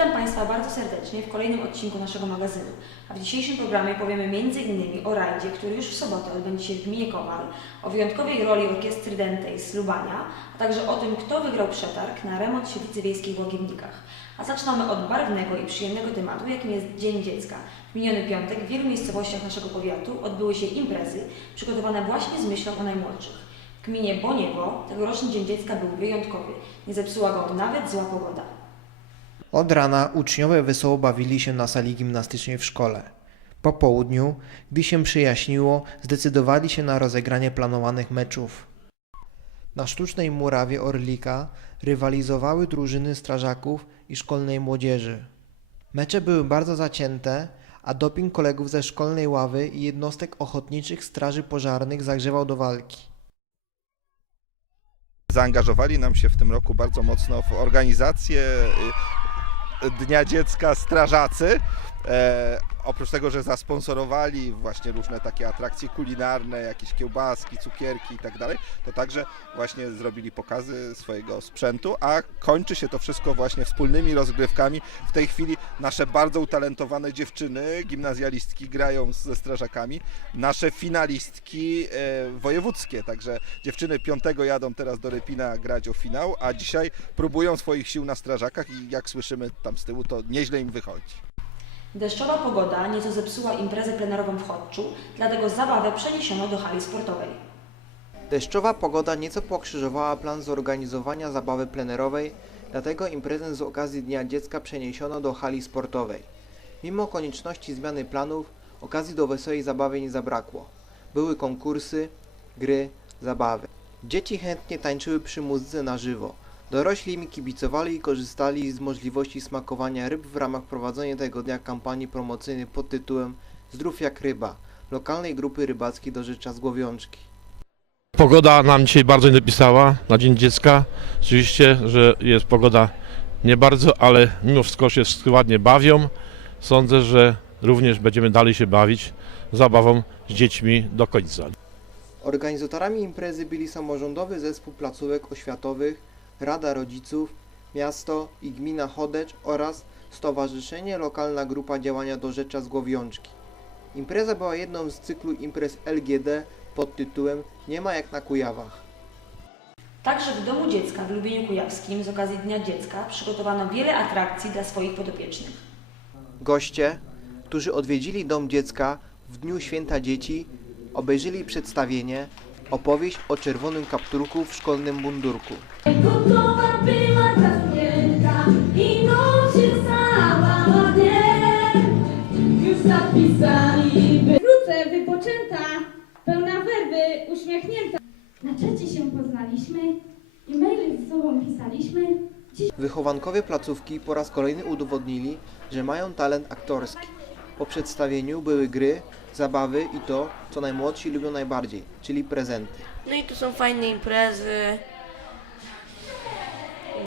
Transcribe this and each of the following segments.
Witam Państwa bardzo serdecznie w kolejnym odcinku naszego magazynu. A w dzisiejszym programie powiemy m.in. o rajdzie, który już w sobotę odbędzie się w gminie Kowal, o wyjątkowej roli orkiestry Dentej z Lubania, a także o tym, kto wygrał przetarg na remont świetlicy wiejskiej w Łagiewnikach. A zaczynamy od barwnego i przyjemnego tematu, jakim jest Dzień Dziecka. W miniony piątek w wielu miejscowościach naszego powiatu odbyły się imprezy przygotowane właśnie z myślą o najmłodszych. W gminie Boniewo tegoroczny Dzień Dziecka był wyjątkowy. Nie zepsuła go nawet zła pogoda. Od rana uczniowie wesoło bawili się na sali gimnastycznej w szkole. Po południu, gdy się przyjaśniło, zdecydowali się na rozegranie planowanych meczów. Na sztucznej murawie Orlika rywalizowały drużyny strażaków i szkolnej młodzieży. Mecze były bardzo zacięte, a doping kolegów ze szkolnej ławy i jednostek ochotniczych straży pożarnych zagrzewał do walki. Zaangażowali nam się w tym roku bardzo mocno w organizację y, Dnia Dziecka Strażacy. E, oprócz tego, że zasponsorowali właśnie różne takie atrakcje kulinarne, jakieś kiełbaski, cukierki i tak dalej, to także właśnie zrobili pokazy swojego sprzętu, a kończy się to wszystko właśnie wspólnymi rozgrywkami. W tej chwili nasze bardzo utalentowane dziewczyny, gimnazjalistki grają ze strażakami, nasze finalistki e, wojewódzkie, także dziewczyny piątego jadą teraz do Rypina grać o finał, a dzisiaj próbują swoich sił na strażakach i jak słyszymy tam z tyłu, to nieźle im wychodzi. Deszczowa pogoda nieco zepsuła imprezę plenerową w Chodczu, dlatego zabawę przeniesiono do hali sportowej. Deszczowa pogoda nieco pokrzyżowała plan zorganizowania zabawy plenerowej, dlatego imprezę z okazji Dnia Dziecka przeniesiono do hali sportowej. Mimo konieczności zmiany planów, okazji do wesołej zabawy nie zabrakło. Były konkursy, gry, zabawy. Dzieci chętnie tańczyły przy muzyce na żywo. Dorośli im kibicowali i korzystali z możliwości smakowania ryb w ramach prowadzenia tego dnia kampanii promocyjnej pod tytułem Zdrów jak ryba lokalnej grupy rybackiej do z Głowiączki. Pogoda nam dzisiaj bardzo nie dopisała na Dzień Dziecka. Oczywiście, że jest pogoda nie bardzo, ale mimo wszystko się ładnie bawią. Sądzę, że również będziemy dalej się bawić zabawą z dziećmi do końca. Organizatorami imprezy byli samorządowy zespół placówek oświatowych, Rada Rodziców, miasto i gmina Chodecz oraz Stowarzyszenie Lokalna Grupa Działania do Rzecza z Głowiączki. Impreza była jedną z cyklu imprez LGD pod tytułem Nie ma jak na Kujawach. Także w Domu Dziecka w Lubieniu Kujawskim z okazji Dnia Dziecka przygotowano wiele atrakcji dla swoich podopiecznych. Goście, którzy odwiedzili Dom Dziecka w Dniu Święta Dzieci, obejrzeli przedstawienie Opowieść o czerwonym kapturku w szkolnym mundurku. Gotowa była zamknięta i noc się stała o dzień. Już zapisali by. Wrócę wypoczęta, pełna werwy, uśmiechnięta. Na czacie się poznaliśmy, e-maile ze sobą pisaliśmy. Dziś Wychowankowie placówki po raz kolejny udowodnili, że mają talent aktorski. Po przedstawieniu były gry, zabawy i to, co najmłodsi lubią najbardziej, czyli prezenty. No i tu są fajne imprezy.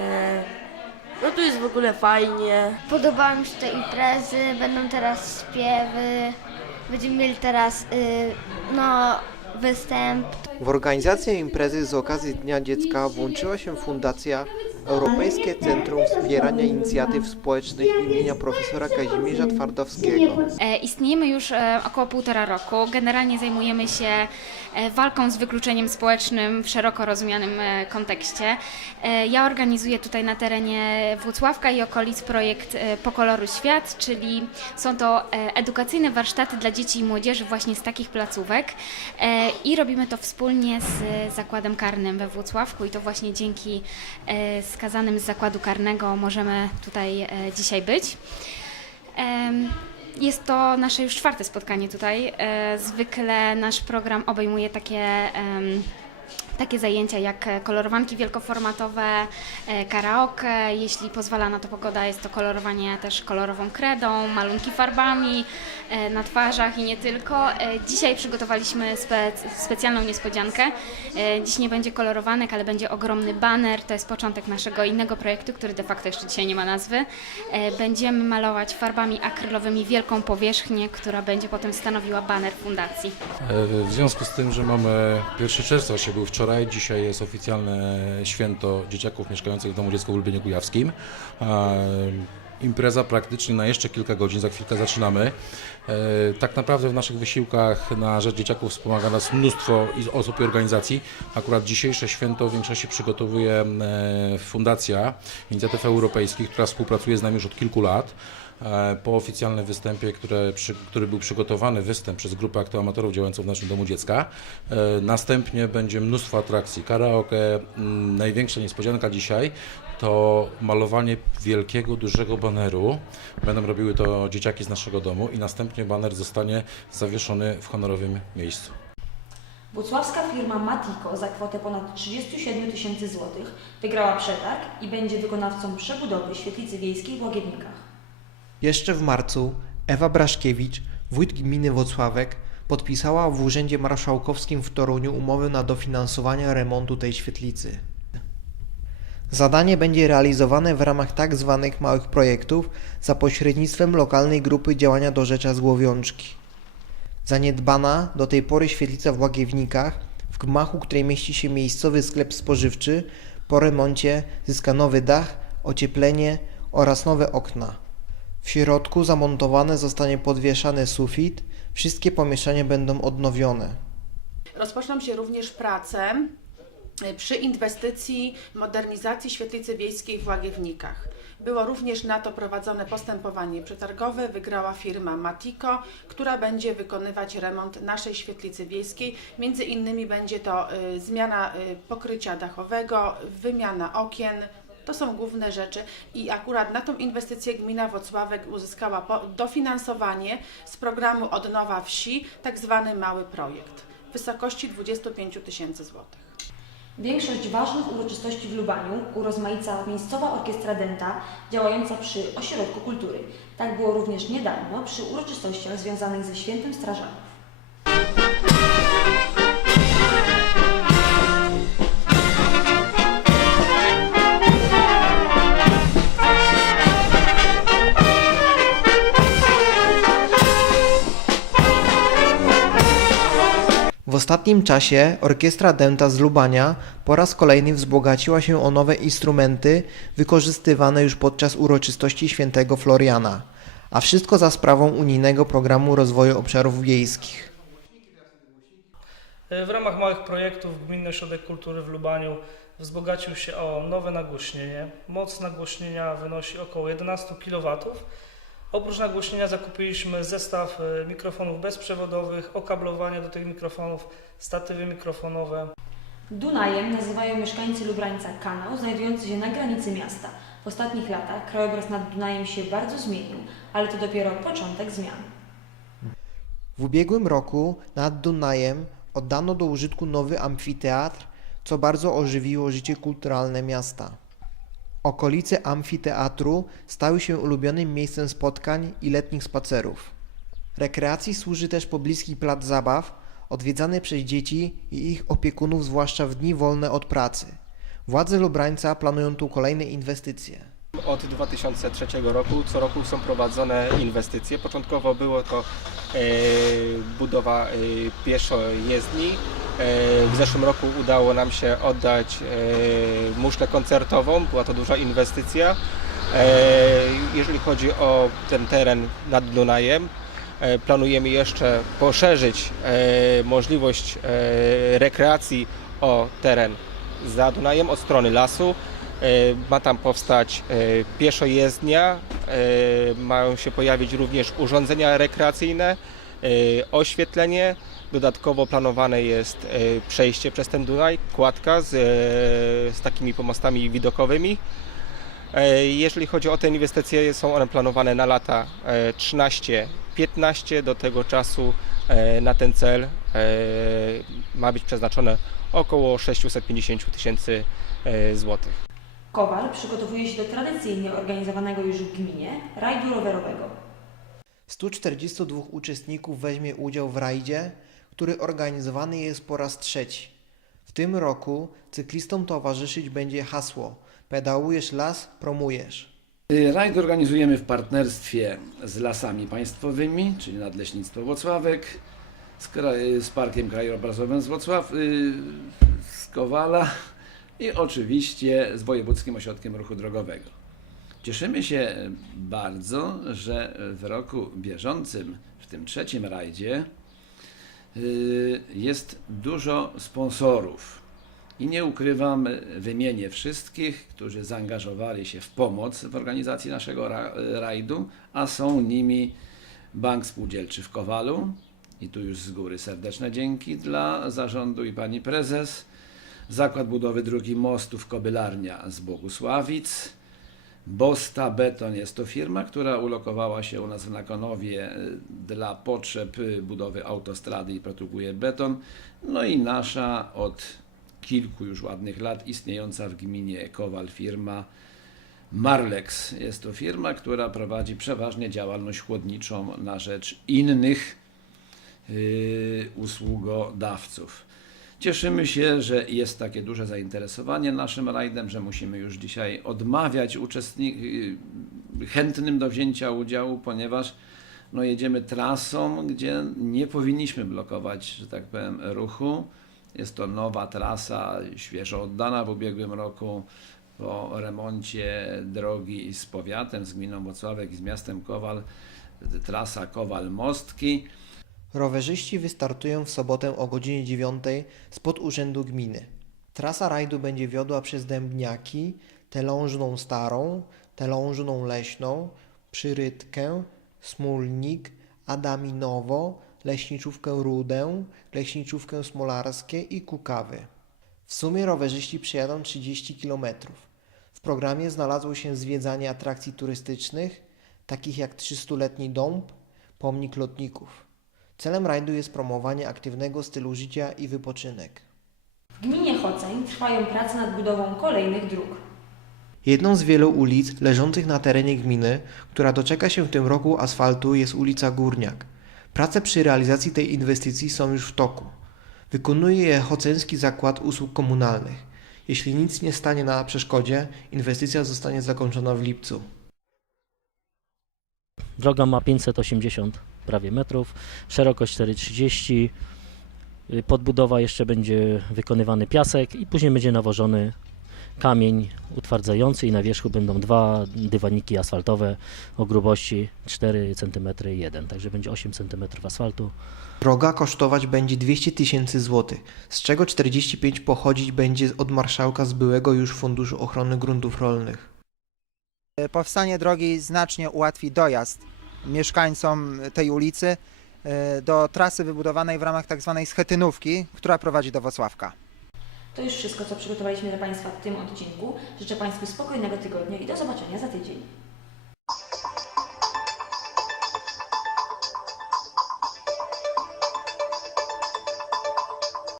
E, No tu jest w ogóle fajnie. Podobały mi się te imprezy, będą teraz śpiewy, będziemy mieli teraz y, no, występ. W organizację imprezy z okazji Dnia Dziecka włączyła się Fundacja Europejskie Centrum Wspierania Inicjatyw Społecznych imienia profesora Kazimierza Twardowskiego. E, Istniejemy już e, około półtora roku. Generalnie zajmujemy się e, walką z wykluczeniem społecznym w szeroko rozumianym kontekście. Ja organizuję tutaj na terenie Włocławka i okolic projekt e, Po koloru świat, czyli są to edukacyjne warsztaty dla dzieci i młodzieży właśnie z takich placówek i robimy to wspólnie z Zakładem Karnym we Włocławku i to właśnie dzięki skazanym z zakładu karnego możemy tutaj e, dzisiaj być. Jest to nasze już czwarte spotkanie tutaj. E, Zwykle nasz program obejmuje takie, takie zajęcia jak e, kolorowanki wielkoformatowe, e, karaoke. Jeśli pozwala na to pogoda, jest to kolorowanie też kolorową kredą, malunki farbami e, na twarzach i nie tylko. Dzisiaj przygotowaliśmy spe, specjalną niespodziankę. Dziś nie będzie kolorowanek, ale będzie ogromny baner. To jest początek naszego innego projektu, który de facto jeszcze dzisiaj nie ma nazwy. Będziemy malować farbami akrylowymi wielką powierzchnię, która będzie potem stanowiła baner fundacji. W związku z tym, że mamy 1 czerwca, właśnie był wczoraj, dzisiaj jest oficjalne święto dzieciaków mieszkających w Domu Dziecka w Lubieniu Kujawskim. Impreza praktycznie na jeszcze kilka godzin, za chwilkę zaczynamy. E, Tak naprawdę w naszych wysiłkach na rzecz dzieciaków wspomaga nas mnóstwo osób i organizacji. Akurat dzisiejsze święto w większości przygotowuje e, Fundacja Inicjatyw Europejskich, która współpracuje z nami już od kilku lat. E, Po oficjalnym występie, które, przy, który był przygotowany występ przez grupę aktoamatorów działającą w naszym domu dziecka. Następnie będzie mnóstwo atrakcji, karaoke. Największa niespodzianka dzisiaj to malowanie wielkiego, dużego baneru. Będą robiły to dzieciaki z naszego domu i następnie baner zostanie zawieszony w honorowym miejscu. Włocławska firma Matiko za kwotę ponad 37 tysięcy złotych wygrała przetarg i będzie wykonawcą przebudowy świetlicy wiejskiej w Łagiewnikach. Jeszcze w marcu Ewa Braszkiewicz, wójt gminy Wocławek, podpisała w Urzędzie Marszałkowskim w Toruniu umowę na dofinansowanie remontu tej świetlicy. Zadanie będzie realizowane w ramach tak zwanych małych projektów za pośrednictwem lokalnej grupy działania do rzecza Złowiączki. Zaniedbana do tej pory świetlica w Łagiewnikach, w gmachu której mieści się miejscowy sklep spożywczy, po remoncie zyska nowy dach, ocieplenie oraz nowe okna. W środku zamontowany zostanie podwieszany sufit, wszystkie pomieszczenia będą odnowione. Rozpoczną się również prace przy inwestycji modernizacji świetlicy wiejskiej w Łagiewnikach. Było również na to prowadzone postępowanie przetargowe. Wygrała firma Matiko, która będzie wykonywać remont naszej świetlicy wiejskiej. Między innymi będzie to y, zmiana y, pokrycia dachowego, wymiana okien. To są główne rzeczy i akurat na tą inwestycję gmina Wocławek uzyskała dofinansowanie z programu Odnowa Wsi, tak zwany mały projekt w wysokości 25 tysięcy złotych. Większość ważnych uroczystości w Lubaniu urozmaica miejscowa orkiestra Denta działająca przy Ośrodku Kultury. Tak było również niedawno przy uroczystościach związanych ze Świętem Strażaków. W ostatnim czasie orkiestra Dęta z Lubania po raz kolejny wzbogaciła się o nowe instrumenty wykorzystywane już podczas uroczystości świętego Floriana, a wszystko za sprawą unijnego programu rozwoju obszarów wiejskich. W ramach małych projektów Gminny Ośrodek Kultury w Lubaniu wzbogacił się o nowe nagłośnienie. Moc nagłośnienia wynosi około 11 kW. Oprócz nagłośnienia zakupiliśmy zestaw e, mikrofonów bezprzewodowych, okablowanie do tych mikrofonów, statywy mikrofonowe. Dunajem nazywają mieszkańcy Lubrańca kanał znajdujący się na granicy miasta. W ostatnich latach krajobraz nad Dunajem się bardzo zmienił, ale to dopiero początek zmian. W ubiegłym roku nad Dunajem oddano do użytku nowy amfiteatr, co bardzo ożywiło życie kulturalne miasta. Okolice amfiteatru stały się ulubionym miejscem spotkań i letnich spacerów. Rekreacji służy też pobliski plac zabaw, odwiedzany przez dzieci i ich opiekunów, zwłaszcza w dni wolne od pracy. Władze Lubrańca planują tu kolejne inwestycje. Od 2003 roku co roku są prowadzone inwestycje. Początkowo było to e, budowa e, pieszojezdni. E, w zeszłym roku udało nam się oddać e, muszlę koncertową. Była to duża inwestycja. E, jeżeli chodzi o ten teren nad Dunajem, e, planujemy jeszcze poszerzyć e, możliwość e, rekreacji o teren za Dunajem od strony lasu. E, Ma tam powstać e, pieszojezdnia, e, mają się pojawić również urządzenia rekreacyjne, oświetlenie. Dodatkowo planowane jest przejście przez ten Dunaj, kładka z, z takimi pomostami widokowymi. Jeżeli chodzi o te inwestycje, są one planowane na lata e, 13-15. Do tego czasu na ten cel ma być przeznaczone około 650 tysięcy złotych. Kowal przygotowuje się do tradycyjnie organizowanego już w gminie rajdu rowerowego. 142 uczestników weźmie udział w rajdzie, który organizowany jest po raz trzeci. W tym roku cyklistom towarzyszyć będzie hasło Pedałujesz las, promujesz. Rajd organizujemy w partnerstwie z Lasami Państwowymi, czyli Nadleśnictwo Włocławek, z, z Parkiem Krajobrazowym z Włocław, y, z Kowala i oczywiście z Wojewódzkim Ośrodkiem Ruchu Drogowego. Cieszymy się bardzo, że w roku bieżącym, w tym trzecim rajdzie, y, jest dużo sponsorów. I nie ukrywam, wymienię wszystkich, którzy zaangażowali się w pomoc w organizacji naszego ra- rajdu, a są nimi Bank Spółdzielczy w Kowalu. I tu już z góry serdeczne dzięki dla zarządu i pani prezes. Zakład Budowy Drugi Mostów Kobylarnia z Bogusławic. Bosta Beton jest to firma, która ulokowała się u nas w Nakonowie y, dla potrzeb y, budowy autostrady i produkuje beton. No i nasza od kilku już ładnych lat istniejąca w gminie Kowal firma Marlex. Jest to firma, która prowadzi przeważnie działalność chłodniczą na rzecz innych y, usługodawców. Cieszymy się, że jest takie duże zainteresowanie naszym rajdem, że musimy już dzisiaj odmawiać uczestnik, y, chętnym do wzięcia udziału, ponieważ no, jedziemy trasą, gdzie nie powinniśmy blokować, że tak powiem, ruchu. Jest to nowa trasa, świeżo oddana w ubiegłym roku po remoncie drogi z powiatem, z gminą Wocławek i z miastem Kowal, trasa Kowal-Mostki. Rowerzyści wystartują w sobotę o godzinie 9 spod Urzędu Gminy. Trasa rajdu będzie wiodła przez Dębniaki, Telążną Starą, Telążną Leśną, Przyrytkę, Smólnik, Adaminowo, Leśniczówkę Rudę, Leśniczówkę Smolarskie i Kukawy. W sumie rowerzyści przejadą 30 km. W programie znalazło się zwiedzanie atrakcji turystycznych, takich jak 300-letni dąb, pomnik lotników. Celem rajdu jest promowanie aktywnego stylu życia i wypoczynek. W gminie Choceń trwają prace nad budową kolejnych dróg. Jedną z wielu ulic leżących na terenie gminy, która doczeka się w tym roku asfaltu, jest ulica Górniak. Prace przy realizacji tej inwestycji są już w toku. Wykonuje je Choceński Zakład Usług Komunalnych. Jeśli nic nie stanie na przeszkodzie, inwestycja zostanie zakończona w lipcu. Droga ma 580 prawie metrów, szerokość 430. Y, Podbudowa jeszcze będzie wykonywany piasek i później będzie nawożony kamień utwardzający i na wierzchu będą dwa dywaniki asfaltowe o grubości 4 cm i 1, także będzie 8 cm asfaltu. Droga kosztować będzie 200 tysięcy złotych, z czego 45 pochodzić będzie od marszałka z byłego już Funduszu Ochrony Gruntów Rolnych. Powstanie drogi znacznie ułatwi dojazd mieszkańcom tej ulicy e, do trasy wybudowanej w ramach tzw. schetynówki, która prowadzi do Wocławka. To już wszystko, co przygotowaliśmy dla Państwa w tym odcinku. Życzę Państwu spokojnego tygodnia i do zobaczenia za tydzień.